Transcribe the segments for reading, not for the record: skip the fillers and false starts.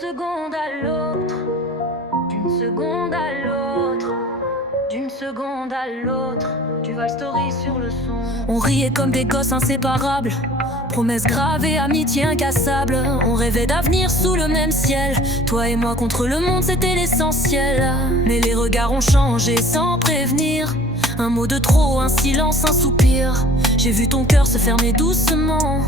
seconde à l'autre, d'une seconde à l'autre, d'une seconde à l'autre, tu vas le story sur le son. On riait comme des gosses inséparables, promesses gravées, amitié incassable. On rêvait d'avenir sous le même ciel, toi et moi contre le monde, c'était l'essentiel. Mais les regards ont changé sans prévenir, un mot de trop, un silence, un soupir. J'ai vu ton cœur se fermer doucement,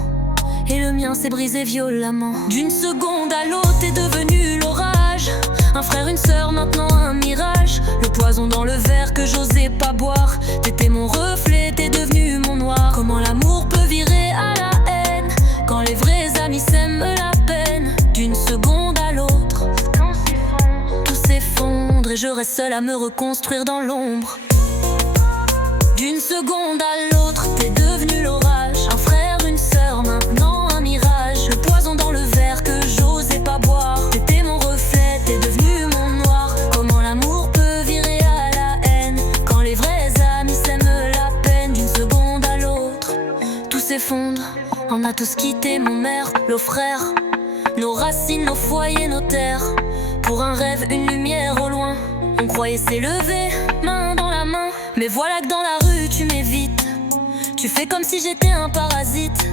et le mien s'est brisé violemment. D'une seconde à l'autre, t'es devenu l'orage, un frère, une sœur, maintenant un mirage. Le poison dans le verre que j'osais pas boire. T'étais mon reflet, t'es devenu mon noir. Comment l'amour peut virer à la haine, quand les vrais amis s'aiment la peine. D'une seconde à l'autre, tout s'effondre et je reste seule à me reconstruire dans l'ombre. D'une seconde à l'autre, t'es devenu l'orage, un frère, une sœur, maintenant un mirage. Le poison dans le verre que j'osais pas boire. T'étais mon reflet, t'es devenu mon noir. Comment l'amour peut virer à la haine, quand les vrais amis s'aiment la peine. D'une seconde à l'autre, tout s'effondre. On a tous quitté mon mère, nos frères, nos racines, nos foyers, nos terres. Pour un rêve, une lumière au loin, on croyait s'élever, main dans la main. Mais voilà que dans la rue tu m'évites, tu fais comme si j'étais un parasite.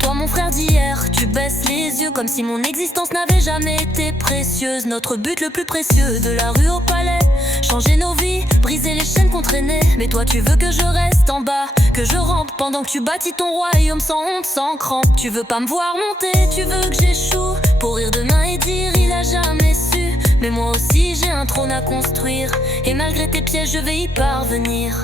Toi mon frère d'hier, tu baisses les yeux comme si mon existence n'avait jamais été précieuse. Notre but le plus précieux, de la rue au palais, changer nos vies, briser les chaînes qu'on traînait. Mais toi tu veux que je reste en bas, que je rampe, pendant que tu bâtis ton royaume sans honte, sans crainte. Tu veux pas me voir monter, tu veux que j'échoue, pour rire demain et dire il a jamais su. Mais moi aussi j'ai un trône à construire, et malgré tes pièges je vais y parvenir.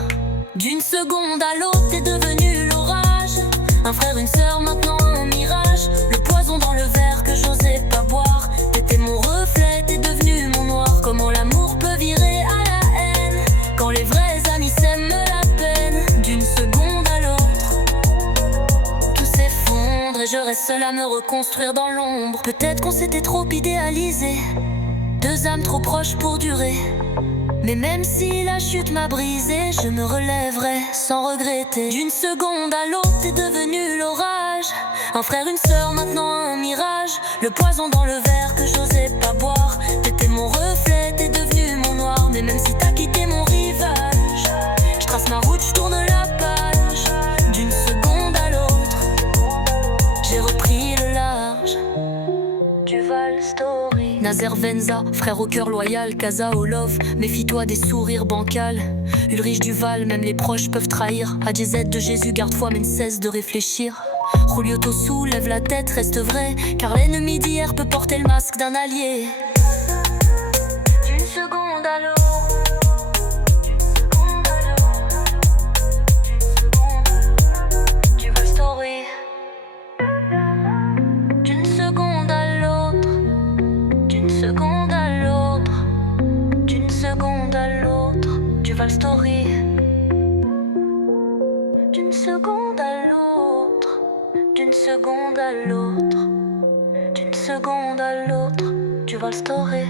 D'une seconde à l'autre, t'es devenu l'orage, un frère, une sœur, maintenant un mirage. Le poison dans le verre que j'osais pas boire. T'étais mon reflet, t'es devenu mon noir. Comment l'amour peut virer à la haine, quand les vrais amis s'aiment la peine. D'une seconde à l'autre, tout s'effondre et je reste seule à me reconstruire dans l'ombre. Peut-être qu'on s'était trop idéalisé, deux âmes trop proches pour durer. Mais même si la chute m'a brisé, je me relèverai sans regretter. D'une seconde à l'autre, t'es devenu l'orage, un frère, une sœur, maintenant un mirage. Le poison dans le verre que j'osais pas boire. T'étais mon reflet, t'es devenu mon noir. Mais même si t'as quitté mon rivage, je trace ma route, je tourne la page. D'une seconde à l'autre, j'ai repris le large. Duval Story. Nazer Venza, frère au cœur loyal, Casa au love, méfie-toi des sourires bancals. Ulrich Duval, même les proches peuvent trahir. AJZ de Jésus, garde foi mais ne cesse de réfléchir. Julio Tossou, lève la tête, reste vrai, car l'ennemi d'hier peut porter le masque d'un allié. D'une seconde à l'autre, Duval Story. D'une seconde à l'autre, d'une seconde à l'autre, d'une seconde à l'autre, Duval Story. D'une seconde à l'autre, d'une seconde à l'autre, d'une seconde à l'autre, Duval Story.